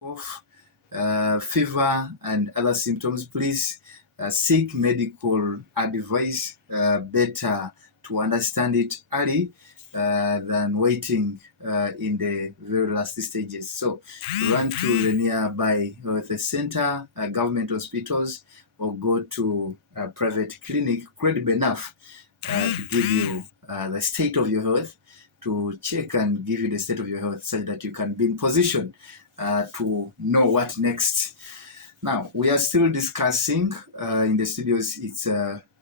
cough, fever, and other symptoms, please seek medical advice. Better to understand it early than waiting in the very last stages. So, run to the nearby health center, government hospitals, or go to a private clinic credible enough to give you the state of your health, to check and give you the state of your health so that you can be in position to know what next. Now, we are still discussing in the studios. It's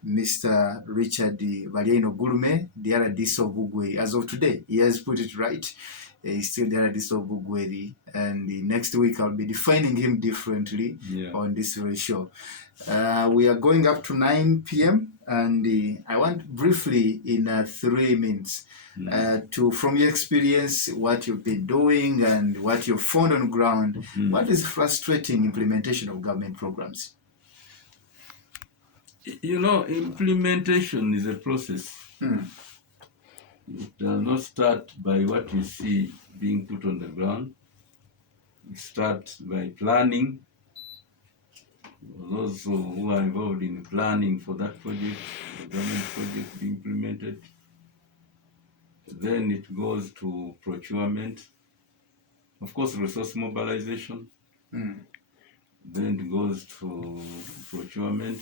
Mr. Richard Valieno Gurume, the RDC of Bugwe. As of today, he has put it right. He's still the RDC of Bugwe, and next week I'll be defining him differently on this very show. We are going up to 9 p.m. and I want briefly in 3 minutes to, from your experience, what you've been doing and what you've found on ground, what is frustrating implementation of government programs? You know, implementation is a process. It does not start by what you see being put on the ground. It starts by planning. Those who are involved in planning for that project, the government project being implemented. Then it goes to procurement. Of course, resource mobilization. Then it goes to procurement.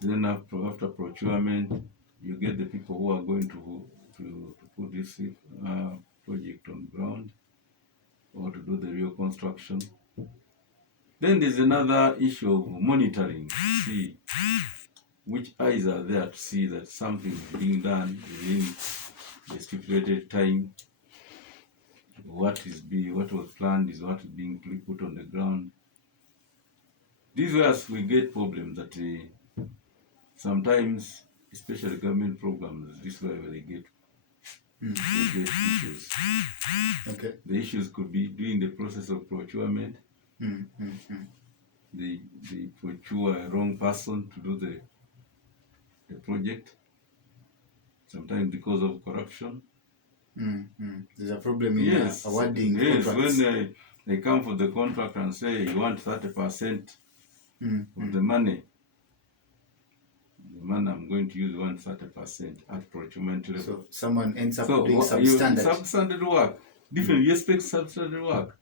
Then after procurement, you get the people who are going to put this project on ground or to do the real construction. Then there's another issue of monitoring. See which eyes are there to see that something is being done within the stipulated time. What was planned is what is being put on the ground. These ways we get problems that sometimes, especially government programs, this is where they get issues. Okay. The issues could be during the process of procurement. They procure a wrong person to do the project. Sometimes because of corruption. There's a problem in awarding contracts. When they come for the contract and say you want 30% of the money. The money I'm going to use, 30% at procurement level. So someone ends up doing substandard work. Different, you expect substandard work.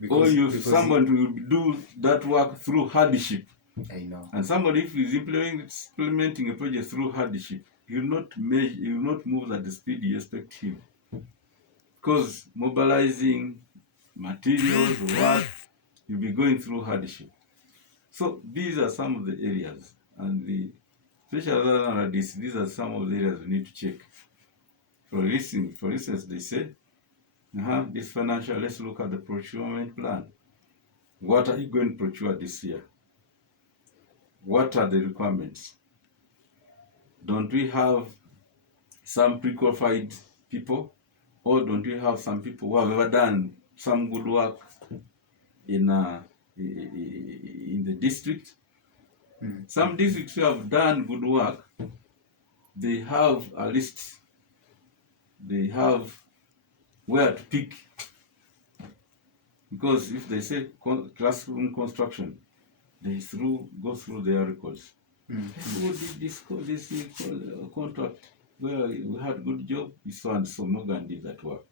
Because someone to do that work through hardship. I know. And somebody, if he's implementing a project through hardship, he will not move at the speed you expect him. Because mobilizing materials or what, you'll be going through hardship. So these are some of the areas, and especially these are some of the areas we need to check. For instance, they say, this financial, let's look at the procurement plan. What are you going to procure this year? What are the requirements? Don't we have some pre-qualified people? Or don't we have some people who have ever done some good work in the district? Some districts who have done good work, they have a list. They have where to pick. Because if they say classroom construction, they go through their records. Who did this contract where we had good job? So and so Morgan did that work.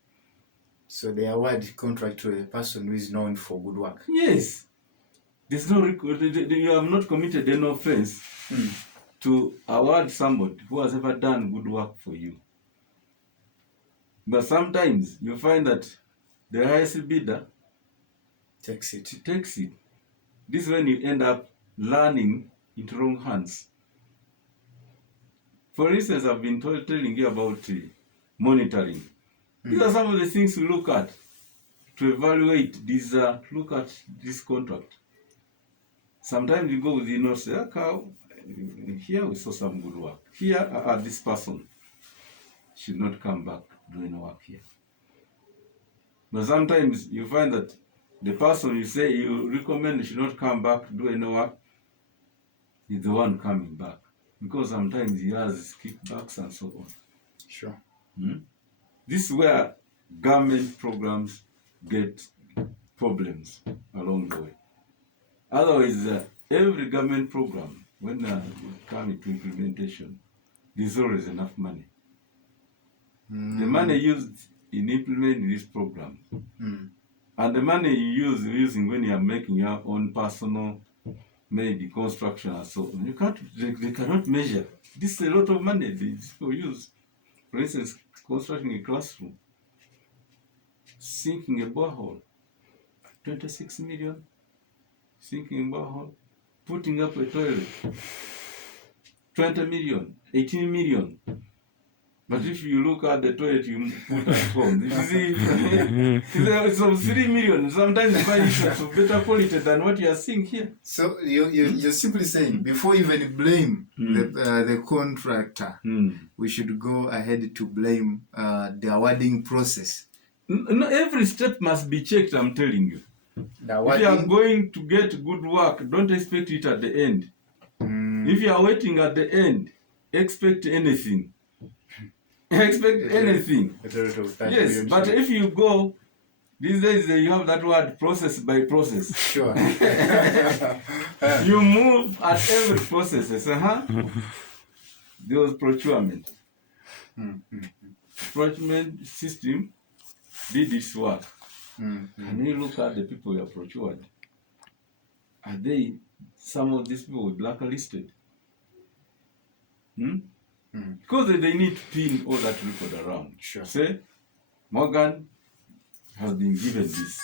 So they award contract to a person who is known for good work. Yes. There's no record. You have not committed any offense to award somebody who has ever done good work for you. But sometimes you find that the highest bidder takes it. This is when you end up learning into wrong hands. For instance, I've been telling you about monitoring. These are some of the things we look at to evaluate this. Look at this contract. Sometimes you go with say, here we saw some good work. Here, this person should not come back doing work here. But sometimes you find that the person you say you recommend should not come back to do any work is the one coming back. Because sometimes he has kickbacks and so on. Sure. This is where government programs get problems along the way. Otherwise, every government program, when you come to implementation, there's always enough money. The money used in implementing this program, and the money you're using when you are making your own personal, maybe construction and so on, they cannot measure. This is a lot of money these people use. For instance, constructing a classroom, sinking a borehole, 26 million, sinking a borehole, putting up a toilet, 20 million, 18 million. But if you look at the toilet you put at home, you see, it's of 3 million. Sometimes you find it's of better quality than what you are seeing here. So you're simply saying, before you even blame the contractor, we should go ahead to blame the awarding process. No, every step must be checked, I'm telling you. If you are going to get good work, don't expect it at the end. If you are waiting at the end, expect anything. Expect anything. Yes, but if you go, these days you have that word process by process. Sure. You move at every process. There was procurement. Procurement system did this work. And you look at the people you are procured. Are they, some of these people blacklisted? Because they need to pin all that record around. Sure. Say, Morgan has been given this.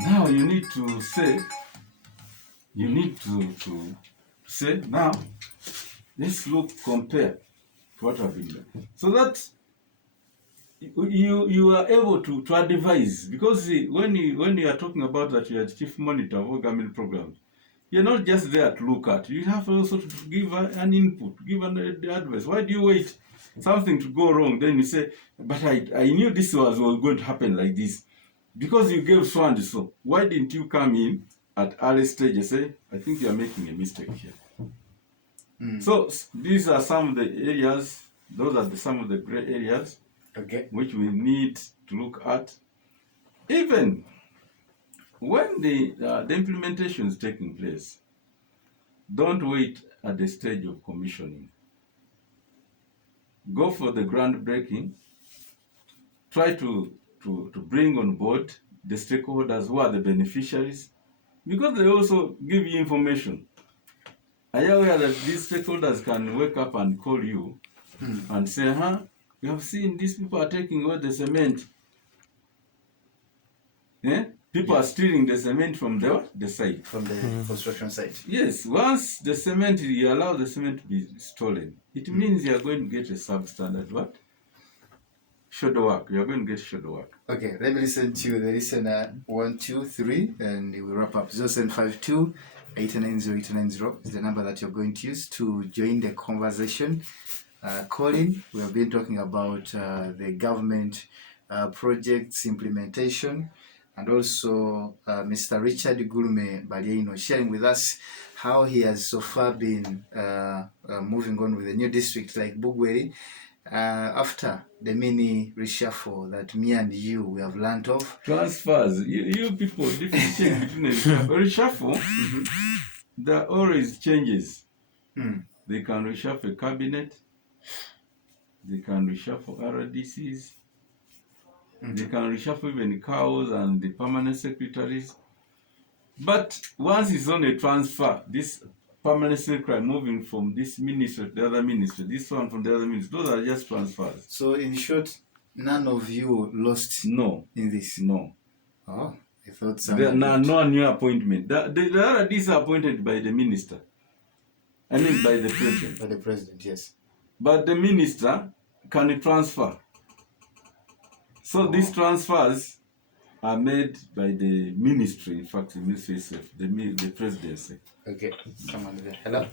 Now you need to say, say, now, let's compare to what have been done. So that you are able to advise, because when you are talking about that you are the chief monitor of all government programs, you're not just there to look at. You have also to give an input, give an advice. Why do you wait something to go wrong? Then you say, but I knew this was going to happen like this. Because you gave so and so. Why didn't you come in at early stage and say, I think you are making a mistake here. So these are some of the areas, those are some of the gray areas which we need to look at. Even when the implementation is taking place, don't wait at the stage of commissioning. Go for the groundbreaking. Try to bring on board the stakeholders who are the beneficiaries, because they also give you information. Are you aware that these stakeholders can wake up and call you and say, we have seen these people are taking away the cement. People are stealing the cement from the site. From the construction site. Yes, once the cement, you allow the cement to be stolen, it means you are going to get a substandard what? Shadow work. You are going to get shadow work. Okay, let me listen to the listener 1, 2, 3, and we wrap up. 0752 890 890 is the number that you're going to use to join the conversation. Colin, we have been talking about the government projects implementation. And also Mr. Richard Gurume Balieno sharing with us how he has so far been moving on with the new district like Bugweri after the mini reshuffle that me and you we have learned of. Transfers, you people differentiate between a reshuffle. There are always changes. They can reshuffle a cabinet, they can reshuffle RDCs. They can reshuffle even cows and the permanent secretaries. But once it's on a transfer, this permanent secretary moving from this ministry to the other ministry, this one from the other ministry, those are just transfers. So in short, none of you lost in this? No. Oh, I thought something. No new appointment. The RDs are appointed by the minister. I mean by the president. By the president, yes. But the minister can transfer. So these transfers are made by the ministry, in fact, the ministry itself, the presidency. Okay, someone there. Hello?